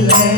ಮೇಲೆ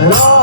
Lord.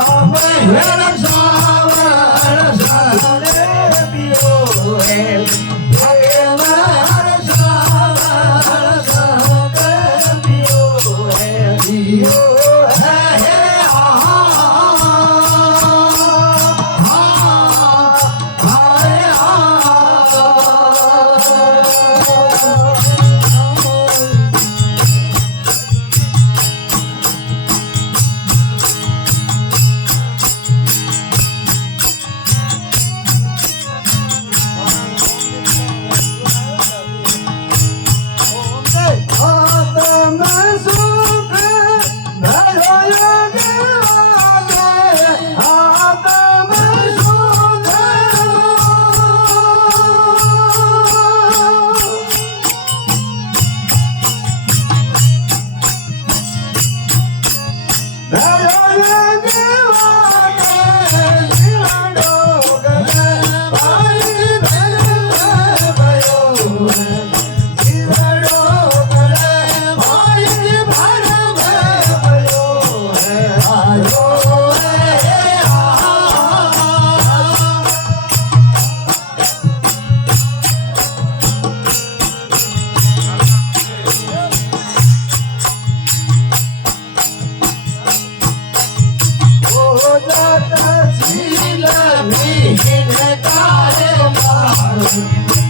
啊。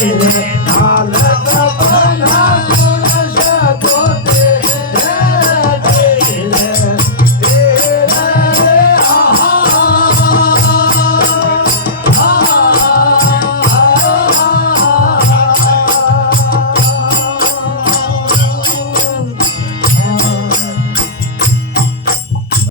ಕೇಳಿದ ನಾ